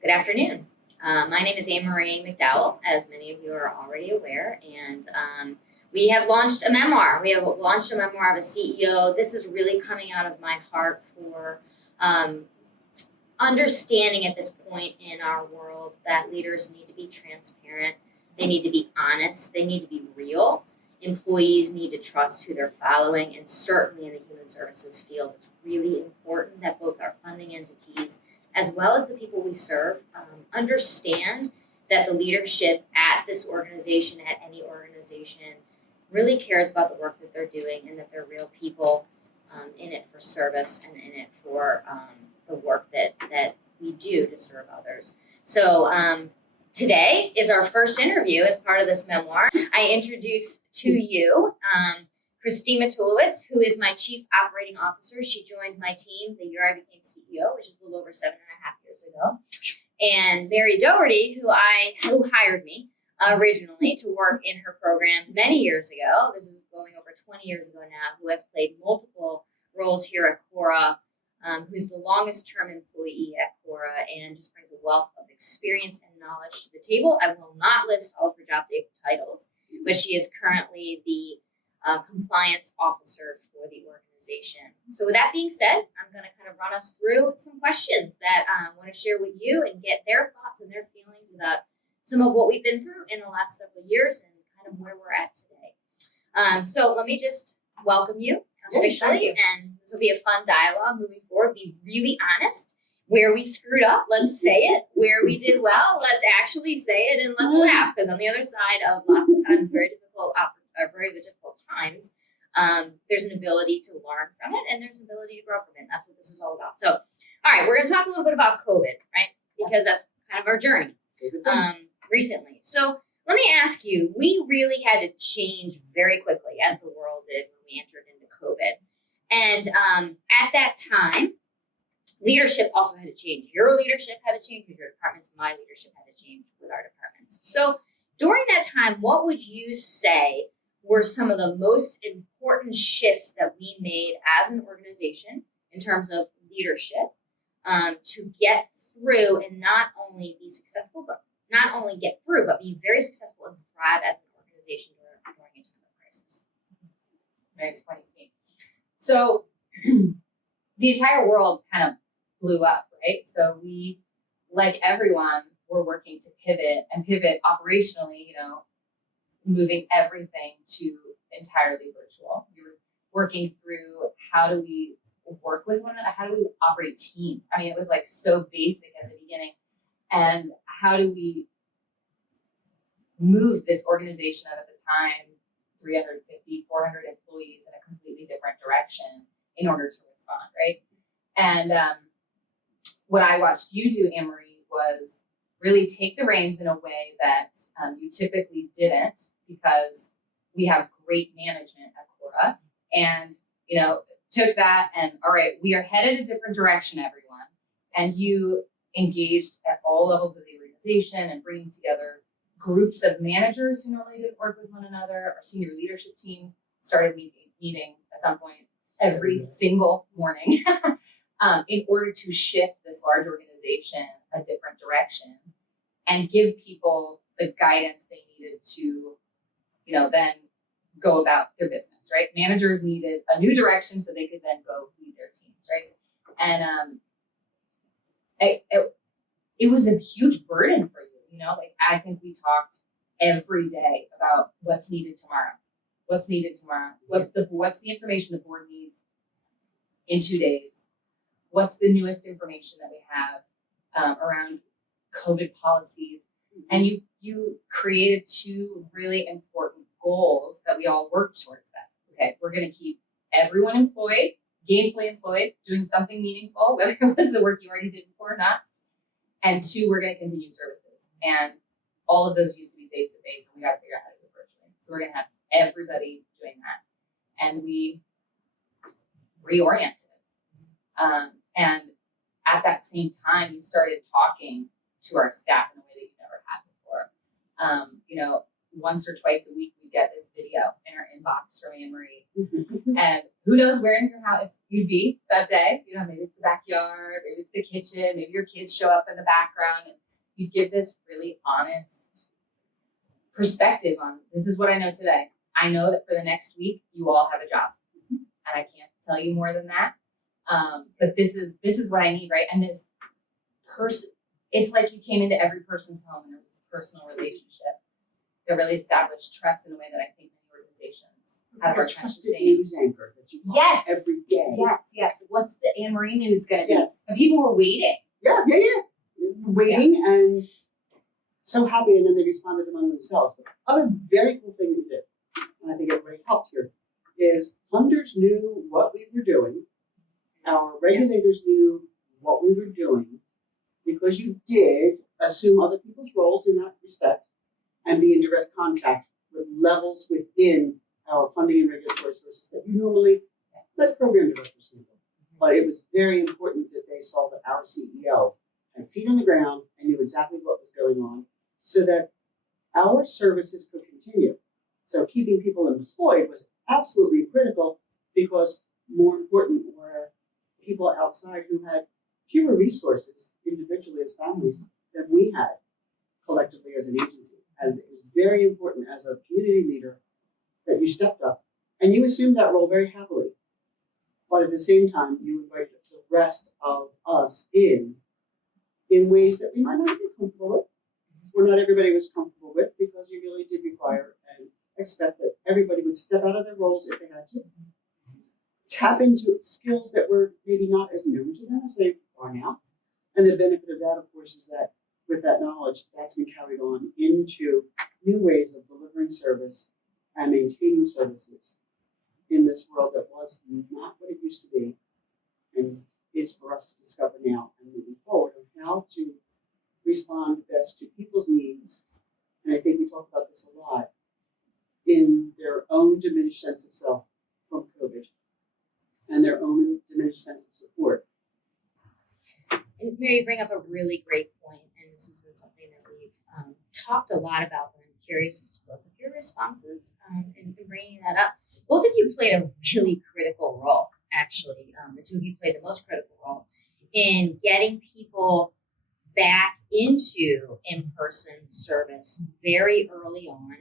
Good afternoon. My name is Anne-Marie McDowell, as many of you are already aware, and we have launched a memoir. We have launched a memoir of a CEO. This is really coming out of my heart for um, understanding at this point in our world that leaders need to be transparent, they need to be honest, they need to be real. Employees need to trust who they're following, and certainly in the human services field, it's really important that both our funding entities as well as the people we serve understand that the leadership at this organization, at any organization, really cares about the work that they're doing and that they're real people in it for service and in it for the work that we do to serve others. So today is our first interview as part of this memoir. I introduce to you Christine Matulowicz, who is my Chief Operating Officer. She joined my team the year I became CEO, which is a little over 7.5 years ago. And Mary Doherty, who hired me originally to work in her program many years ago. This is going over 20 years ago now, who has played multiple roles here at CORA, who's the longest term employee at CORA and just brings a wealth of experience and knowledge to the table. I will not list all of her job titles, but she is currently the compliance officer for the organization. So with that being said, I'm going to kind of run us through some questions that I want to share with you and get their thoughts and their feelings about some of what we've been through in the last several years and kind of where we're at today. So let me just welcome you officially, and this will be a fun dialogue moving forward. Be really honest. Where we screwed up, let's say it. Where we did well, let's actually say it, and let's laugh, because on the other side of lots of times very difficult times, there's an ability to learn from it, and there's an ability to grow from it. And that's what this is all about. So, all right, we're going to talk a little bit about COVID, right? Because that's kind of our journey recently. So let me ask you, we really had to change very quickly, as the world did when we entered into COVID. And at that time, leadership also had to change. Your leadership had to change with your departments. My leadership had to change with our departments. So during that time, what would you say were some of the most important shifts that we made as an organization in terms of leadership to get through and not only be successful, but not only get through, but be very successful and thrive as an organization during a time of crisis? Nice point, Kate. So the entire world kind of blew up, right? So we, like everyone, were working to pivot operationally, moving everything to entirely virtual. We were working through how do we work with one another? How do we operate teams? I mean, it was like so basic at the beginning. And how do we move this organization that at the time, 350, 400 employees in a completely different direction in order to respond, right? And what I watched you do, Anne-Marie, was really take the reins in a way that you typically didn't, because we have great management at CORA, and took that and, all right, we are headed a different direction, everyone. And you engaged at all levels of the organization and bringing together groups of managers who normally didn't work with one another. Our senior leadership team started meeting at some point every single morning in order to shift this large organization a different direction and give people the guidance they needed to, then go about their business, right? Managers needed a new direction so they could then go lead their teams, right? And it was a huge burden for you, I think we talked every day about what's needed tomorrow. What's the information the board needs in 2 days? What's the newest information that we have around COVID policies? And you created two really important goals that we all worked towards that. Okay, we're going to keep everyone employed, gainfully employed, doing something meaningful, whether it was the work you already did before or not. And two, we're going to continue services. And all of those used to be face-to-face, and we got to figure out how to do it virtually. So we're going to have everybody doing that. And we reoriented. And at that same time, you started talking to our staff in a way that you never had before. once or twice a week we get this video in our inbox from Anne-Marie. And who knows where in your house you'd be that day. You know, maybe it's the backyard, maybe it's the kitchen, maybe your kids show up in the background, and you give this really honest perspective on, this is what I know today. I know that for the next week you all have a job, and I can't tell you more than that. But this is what I need, right? And this person, it's like you came into every person's home and there was this personal relationship that really established trust in a way that I think many organizations have a trusted news anchor that you watch every day. Yes. What's the Anne-Marie news going to be? Yes. And people were waiting. Yeah. Waiting and so happy, and then they responded among themselves. But other very cool thing we did, and I think everybody helped here, is funders knew what we were doing. Our regulators knew what we were doing, because you did assume other people's roles in that respect and be in direct contact with levels within our funding and regulatory sources that you normally let program directors handle. But it was very important that they saw that our CEO had feet on the ground and knew exactly what was going on, so that our services could continue. So keeping people employed was absolutely critical, because more important were people outside who had fewer resources individually as families than we had collectively as an agency. And it was very important as a community leader that you stepped up and you assumed that role very happily. But at the same time, you invited the rest of us in ways that we might not be comfortable with, or not everybody was comfortable with, because you really did require and expect that everybody would step out of their roles if they had to, tap into skills that were maybe not as known to them as they are now. And the benefit of that, of course, is that with that knowledge, that's been carried on into new ways of delivering service and maintaining services in this world that was not what it used to be, and is for us to discover now and moving forward on how to respond best to people's needs. And I think we talk about this a lot, in their own diminished sense of self from COVID and their own diminished sense of support. And Mary, you bring up a really great point, and this isn't something that we've talked a lot about, but I'm curious as to both of your responses in bringing that up. Both of you played a really critical role, actually. The two of you played the most critical role in getting people back into in-person service very early on,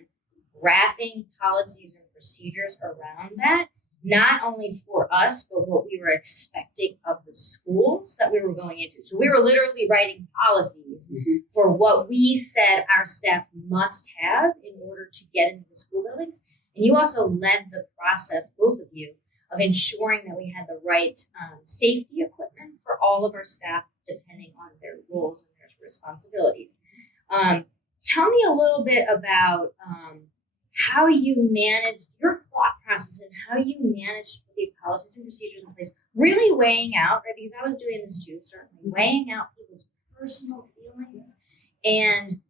wrapping policies and procedures around that, not only for us, but what we were expecting of the schools that we were going into. So we were literally writing policies for what we said our staff must have in order to get into the school buildings. And you also led the process, both of you, of ensuring that we had the right safety equipment for all of our staff, depending on their roles and their responsibilities. Tell me a little bit about how you managed your thought process and how you managed these policies and procedures in place, really weighing out, right? Because I was doing this too, certainly, weighing out people's personal feelings and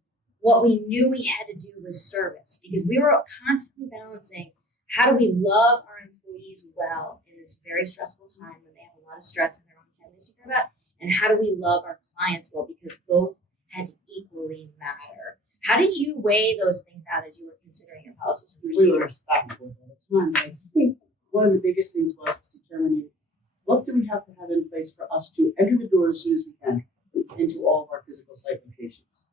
what we knew we had to do was service, because we were constantly balancing how do we love our employees well in this very stressful time when they have a lot of stress in their own families to care about, and how do we love our clients well, because both had to equally matter. How did you weigh those things out as you were considering your policies and procedures? We were back and forth all the time. And I think one of the biggest things was determining what do we have to have in place for us to enter the door as soon as we can into all of our physical site locations.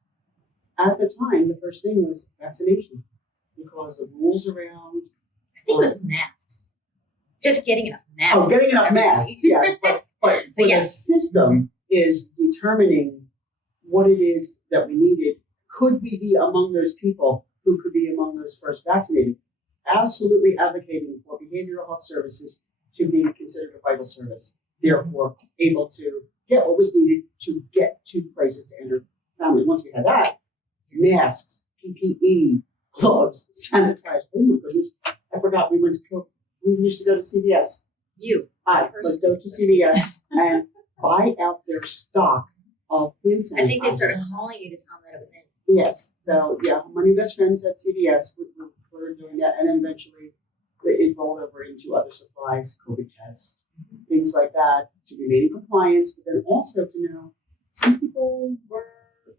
At the time, the first thing was vaccination, because the rules around. I think it was masks. Just getting enough masks. Oh, getting enough masks, yes. But for the system is determining what it is that we needed. Could we be among those people who could be among those first vaccinated? Absolutely advocating for behavioral health services to be considered a vital service. Therefore, able to get what was needed to get to places to enter family. Once we had that, masks, PPE, gloves, sanitize. Oh my goodness! I forgot we used to go to CVS. I would go to CVS and buy out their stock of hand sanitizer. I think they started calling you to tell them that it was in. Yes. So yeah, my new best friends at CVS were doing that, and then eventually it rolled over into other supplies, COVID tests, things like that, to be made in compliance, but then also to know some people were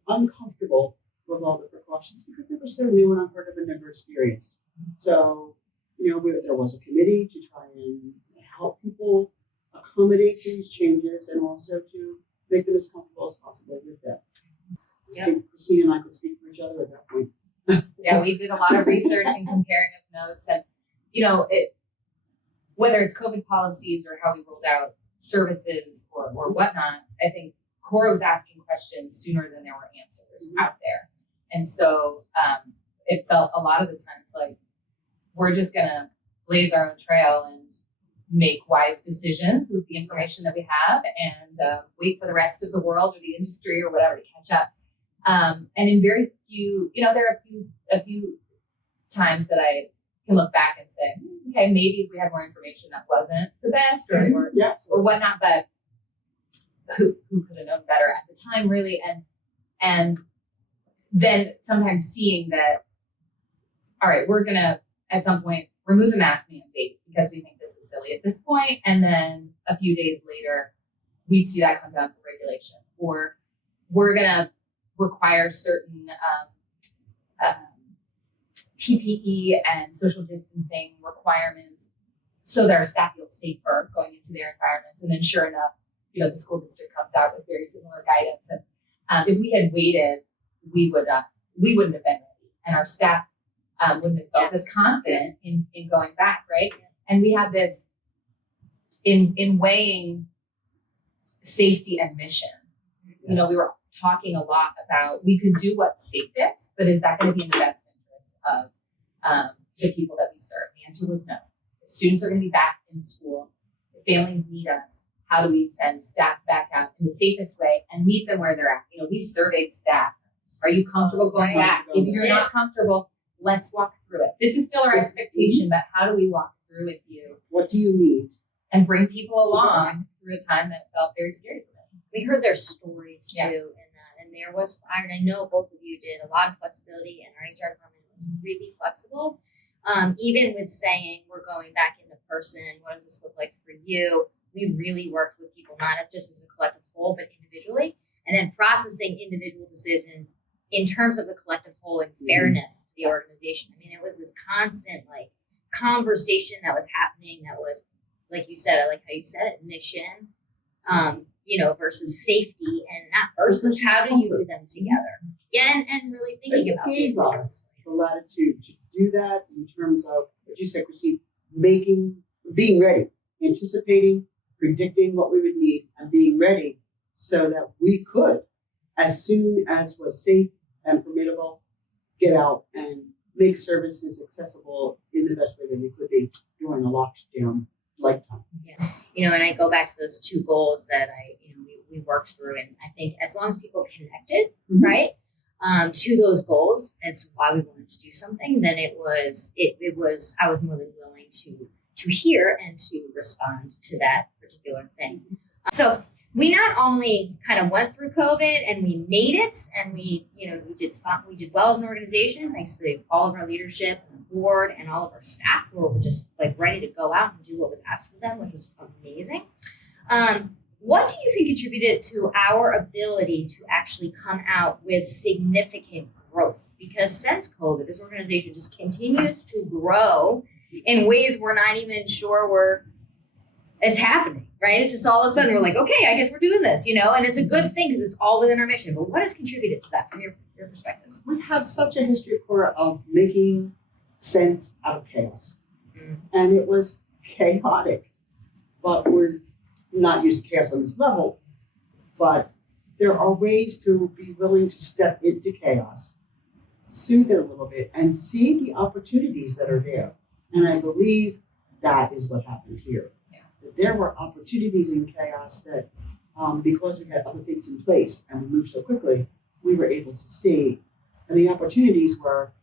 uncomfortable with all the precautions because they were so new and unheard of and never experienced. So, there was a committee to try and help people accommodate these changes and also to make them as comfortable as possible with them. Yep. I think Christine and I could speak for each other at that point. Yeah, we did a lot of research and comparing of notes, and whether it's COVID policies or how we rolled out services or whatnot, I think CORA was asking questions sooner than there were answers out there. And so it felt a lot of the times like we're just gonna blaze our own trail and make wise decisions with the information that we have and wait for the rest of the world or the industry or whatever to catch up. And in very few, there are a few times that I can look back and say, okay, maybe if we had more information that wasn't the best or whatnot, but who could have known better at the time, really? And then sometimes seeing that, all right, we're gonna at some point remove the mask mandate because we think this is silly at this point, and then a few days later, we'd see that come down for regulation, or we're gonna require certain PPE and social distancing requirements so that our staff feel safer going into their environments. And then sure enough, the school district comes out with very similar guidance. And if we had waited, we wouldn't have been ready. And our staff wouldn't have felt as confident in going back, right? And we had this in weighing safety and mission. We were talking a lot about we could do what's safest, but is that going to be in the best interest of the people that we serve? The answer was no. The students are going to be back in school. The families need us. How do we send staff back out in the safest way and meet them where they're at? We surveyed staff. Are you comfortable going back? If you're not comfortable, let's walk through it. This is still our expectation, but how do we walk through with you? What do you need? And bring people along through a time that felt very scary for them. We heard their stories too in that, and there was, and I know both of you did a lot of flexibility, and our HR department was really flexible. Even with saying we're going back into person, what does this look like for you? We really worked with people, not just as a collective whole, but individually, and then processing individual decisions in terms of the collective whole and fairness to the organization. I mean, it was this constant conversation that was happening that was, like you said, I like how you said it, mission, versus safety, and not versus how do you do them together? Yeah, and really thinking about it. It gave us the latitude to do that in terms of what you said, Christine, being ready, anticipating, predicting what we would need, and being ready so that we could, as soon as was safe and permittable, get out and make services accessible in the best way that they could be during a lockdown lifetime. Yeah. And I go back to those two goals that we worked through, and I think as long as people connected, right, to those goals as why we wanted to do something, then it was I was more than willing to hear and to respond to that particular thing. So we not only kind of went through COVID and we made it, and we did well as an organization thanks to all of our leadership and the board and all of our staff who were just ready to go out and do what was asked of them, which was amazing. What do you think contributed to our ability to actually come out with significant growth? Because since COVID, this organization just continues to grow in ways we're not even sure is happening, right? It's just all of a sudden we're like, okay, I guess we're doing this, and it's a good thing because it's all within our mission. But what has contributed to that from your perspectives? We have such a history, CORA, of making sense out of chaos. And it was chaotic, but we're not used to chaos on this level. But there are ways to be willing to step into chaos, soothe it a little bit, and see the opportunities that are there. And I believe that is what happened here. There were opportunities in chaos that, because we had other things in place and we moved so quickly, we were able to see. And the opportunities were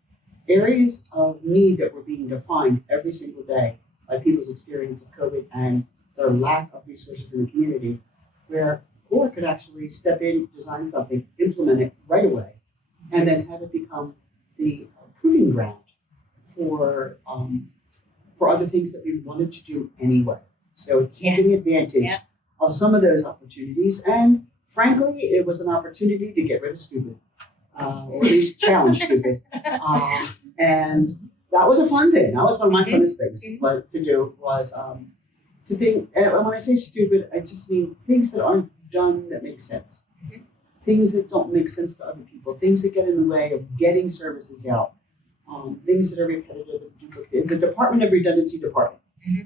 areas of need that were being defined every single day by people's experience of COVID and their lack of resources in the community, where CORA could actually step in, design something, implement it right away, and then have it become the proving ground for other things that we wanted to do anyway. So it's taking advantage of some of those opportunities. And frankly, it was an opportunity to get rid of stupid. or at least challenge stupid. And that was a fun thing. That was one of my funnest things to do was to think, and when I say stupid, I just mean things that aren't done that make sense. Things that don't make sense to other people, things that get in the way of getting services out, things that are repetitive and duplicated. The Department of Redundancy department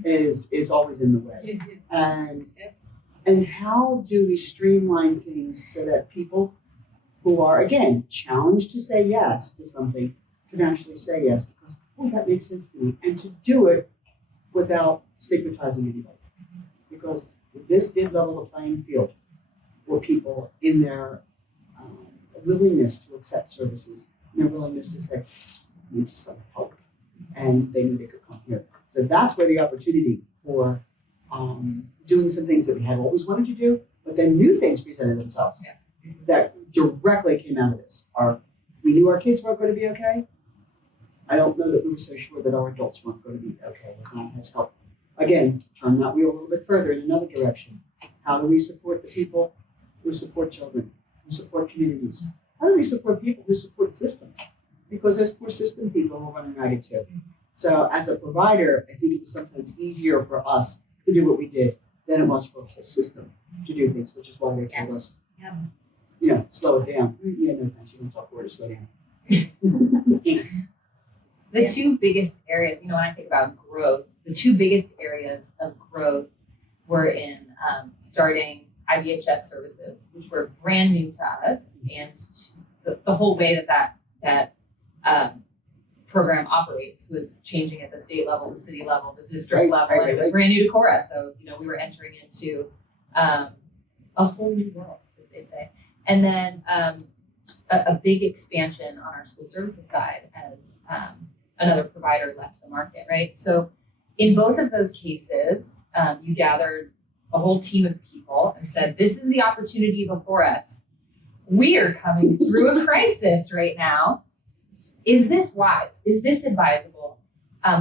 is always in the way. And how do we streamline things so that people who are, again, challenged to say yes to something can actually say yes because, oh, that makes sense to me. And to do it without stigmatizing anybody. Because this did level the playing field for people in their willingness to accept services, and their willingness to say, I need some help. And they knew they could come here. So that's where the opportunity for doing some things that we had always wanted to do, but then new things presented themselves that directly came out of this. We knew our kids weren't going to be okay. I don't know that we were so sure that our adults weren't going to be okay. And that has helped, again, turn that wheel a little bit further in another direction. How do we support the people who support children, who support communities? How do we support people who support systems? Because there's poor system people who are running ragged too. So as a provider, I think it was sometimes easier for us to do what we did than it was for a whole system to do things, which is why they told us, slow it down. Yeah, no thanks, you don't talk word to slow down. The two biggest areas, when I think about growth, the two biggest areas of growth were in starting IBHS services, which were brand new to us, and the whole way that program operates was changing at the state level, the city level, the district level, and it was brand new to CORA. So, we were entering into a whole new world, as they say. And then a big expansion on our school services side as another provider left the market, right? So in both of those cases, you gathered a whole team of people and said, this is the opportunity before us. We are coming through a crisis right now. Is this wise? Is this advisable?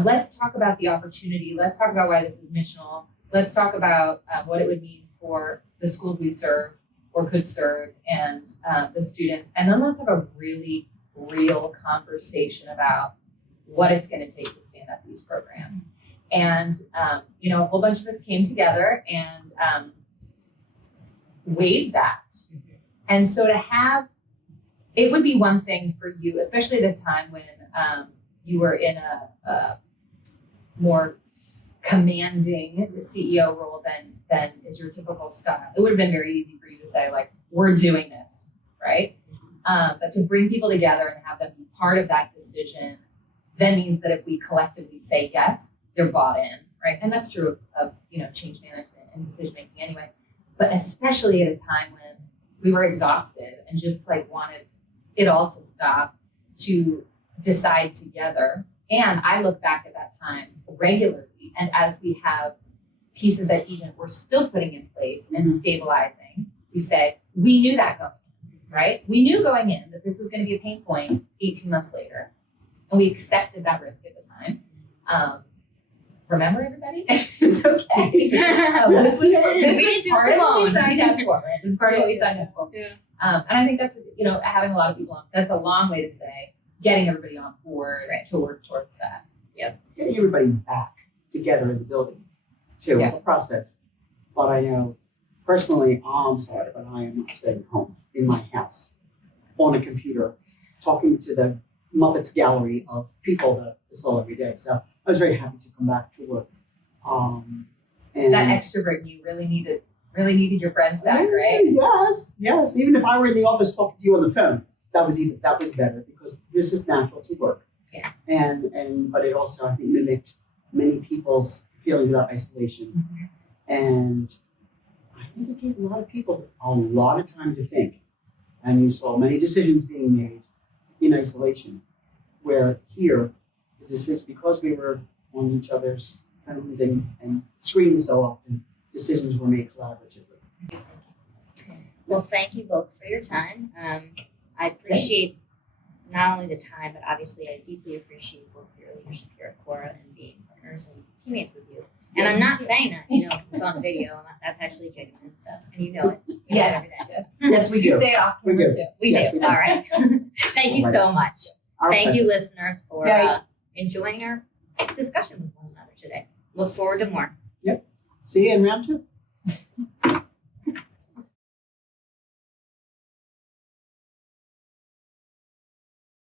Let's talk about the opportunity. Let's talk about why this is missional. Let's talk about what it would mean for the schools we serve or could serve and the students. And then let's have a really real conversation about what it's going to take to stand up these programs. And, a whole bunch of us came together and weighed that. And so it would be one thing for you, especially at a time when you were in a more commanding CEO role than is your typical style. It would have been very easy for you to say, like, we're doing this, right? But to bring people together and have them be part of that decision then means that if we collectively say yes, they're bought in, right? And that's true of change management and decision making anyway. But especially at a time when we were exhausted and just wanted it all to stop, to decide together. And I look back at that time regularly, and as we have pieces that even we're still putting in place and stabilizing, we say, we knew that going in, right? We knew going in that this was going to be a pain point 18 months later, and we accepted that risk at the time. Remember, everybody? It's okay. We didn't do this alone. We signed up for, right? This is part of what we signed up for. Yeah. And I think that's, having a lot of people on, that's a long way to say getting everybody on board to work towards that. Yep. Getting everybody back together in the building, too. It's a process. But I know, personally, I'm sorry, but I am not staying home in my house on a computer talking to the Muppets gallery of people that I saw every day. So I was very happy to come back to work. And that extrovert in you really needed your friends back, right? Yes. Even if I were in the office talking to you on the phone, that was better because this is natural to work. Yeah. But it also, I think, mimicked many people's feelings about isolation. And I think it gave a lot of people a lot of time to think. And you saw many decisions being made in isolation, where here, the decision, because we were on each other's phones and screens so often, decisions were made collaboratively. Well, thank you both for your time. I appreciate not only the time, but obviously I deeply appreciate both your leadership here at CORA and being partners and teammates with you. And I'm not saying that, because it's on video. That's actually genuine. So, and you know it. You know Yes. everything. Yes, we You do. say it off We camera do. too. We Yes, do. we do. All right. Thank you so much. Our Thank pleasure. you, listeners, for Yay. enjoying our discussion with one another today. Look forward to more. See you in round 2.